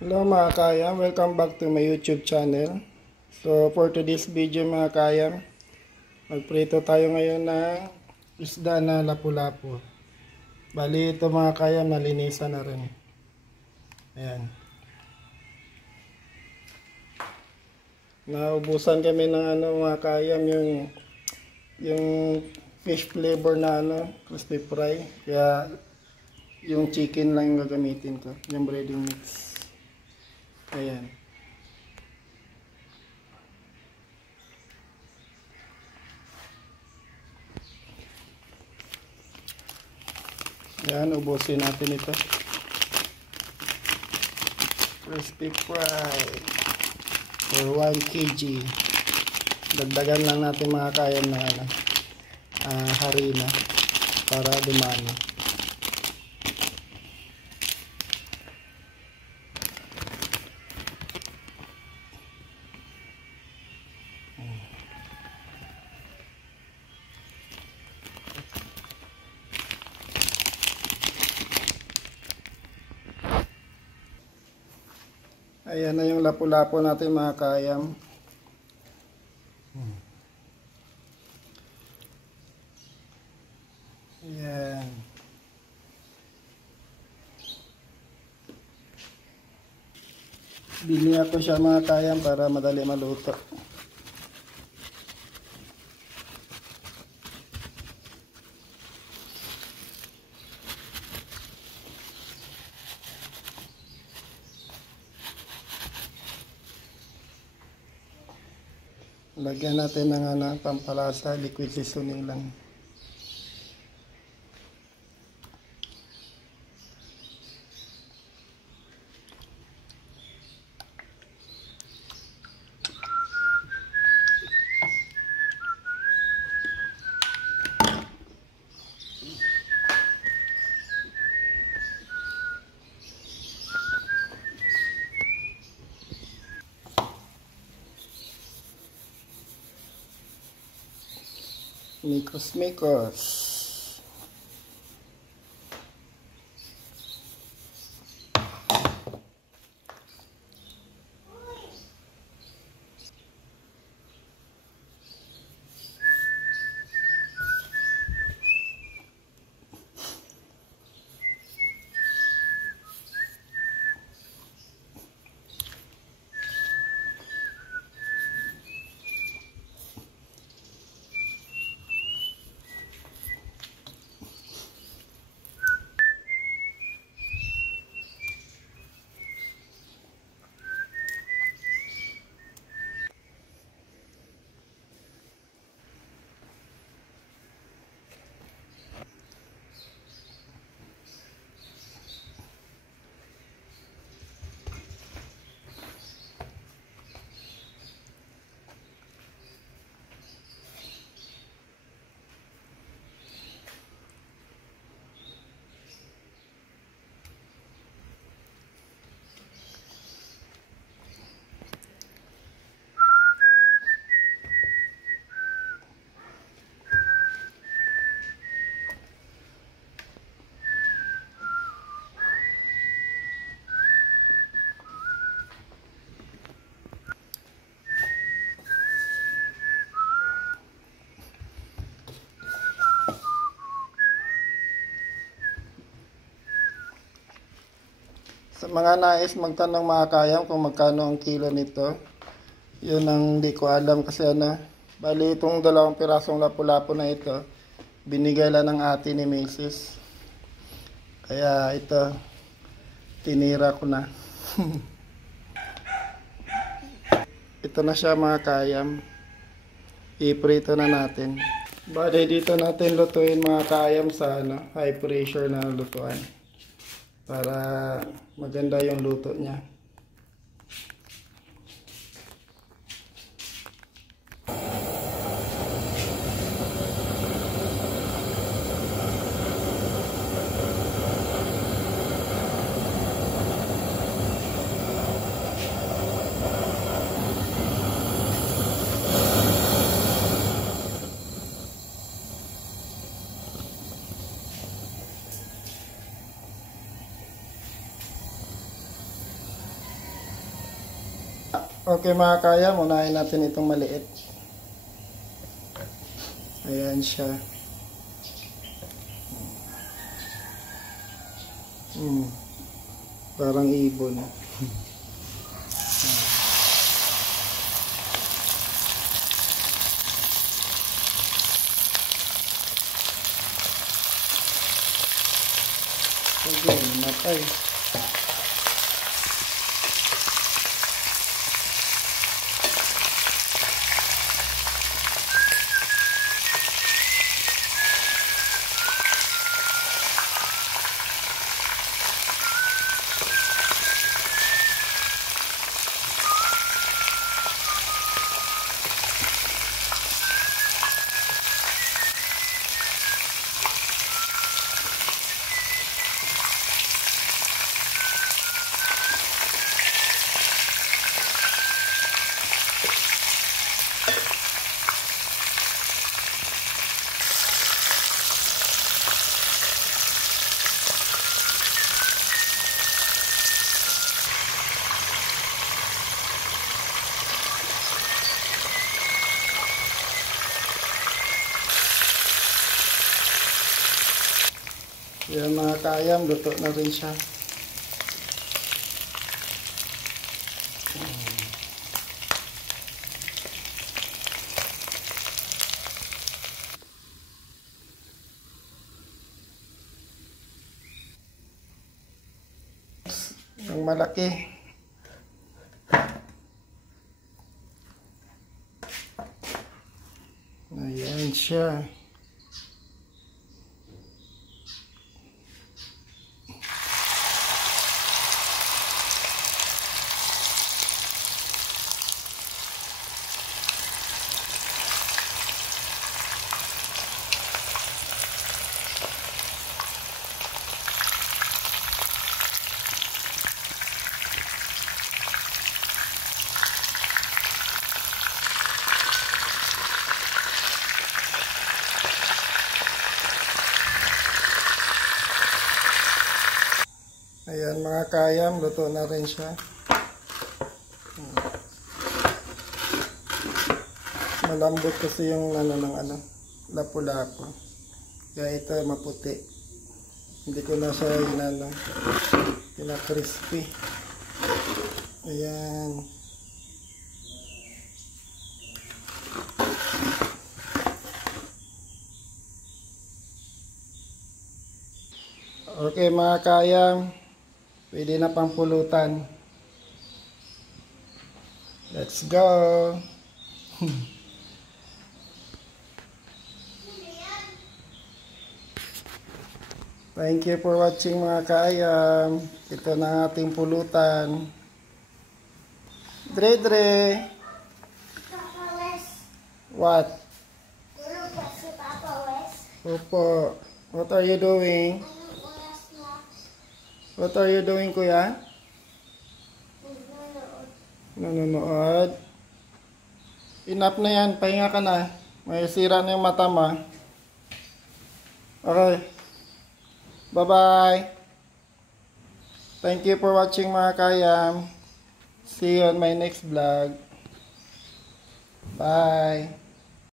Hello mga kayam, welcome back to my YouTube channel. So for today's video mga kayam, magprito tayo ngayon ng isda na lapu-lapu. Bali ito mga kayam, nalinisan na rin. Ayan. Naubusan kami ng mga kayam, yung fish flavor na crispy fry. Kaya yung chicken lang yung gagamitin ko, yung breading mix. Ayan. Ayan, ubusin natin ito. Crispy fry for 1 kg. Dagdagan lang natin mga kayam na harina para dumami. Ayan na yung lapu-lapu natin mga kayam. Ayan. Bili ako siya mga kayam para madali maluto. Lagyan natin ng pampalasa, liquid seasoning lang. Mikos. Sa mga nais magtanong mga kayam kung magkano ang kilo nito, yun ang hindi ko alam kasi bali itong 2 pirasong lapu-lapu na ito, binigay lang ng ate ni Mrs. Kaya ito, tinira ko na. Ito na siya mga kayam. Iprito na natin. Bali dito natin lutuin mga kayam sa high pressure na lutuan. Para maganda yung luto niya. Okay mga kayam, unahin natin itong maliit. Ayan siya. Parang ibon. Okay, namatay. Yan mga kayam, luto na rin siya. Ang malaki. Ayan siya. Ayan mga kayam, luto na rin siya. Malambot kasi yung lapu-lapu. Kaya ito maputi. Hindi ko na siya crispy. Ayan. Okay mga kayam. Pwede na pang pulutan. Let's go! Thank you for watching mga kaayam. Ito na ating pulutan. Dre. Papa Wes. What? Ano po si Papa Wes? Opo. What are you doing? Ano oras na? What are you doing, kuya? Nanonood. Nanonood. Enough na yan. Pahinga ka na. May sira na yung mata mo. Okay. Bye-bye. Thank you for watching mga kayam. See you on my next vlog. Bye.